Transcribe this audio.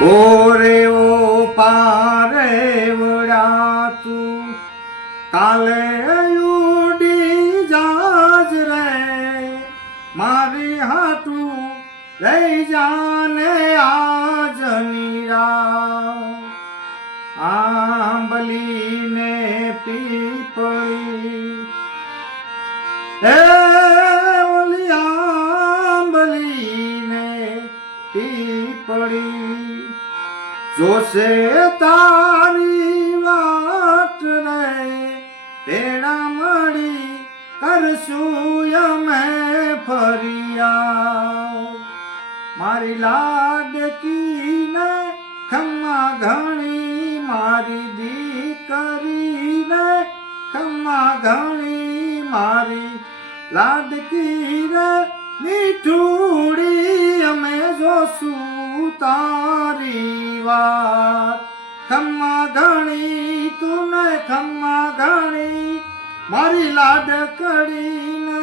ઓરે ઓ પારે વડા તું કાલે ઉડી જાજ રે મારી હાટું લઈ જાને આજ નીરા આંબલીને પીપળી ઓલી આંબલીને પીપળી જોશે તારી વાટ રે પેડા મળી કરશું અમે ફરિયા મારી લાડકીને ખમ્મા ઘણી મારી દીકરીને ખમ્મા ઘણી મારી લાડકીને મીઠુડી અમે જોશું તારી વાત ખમ્મા ઘણી તું ને ખમ્મા ઘણી મારી લાડકડીને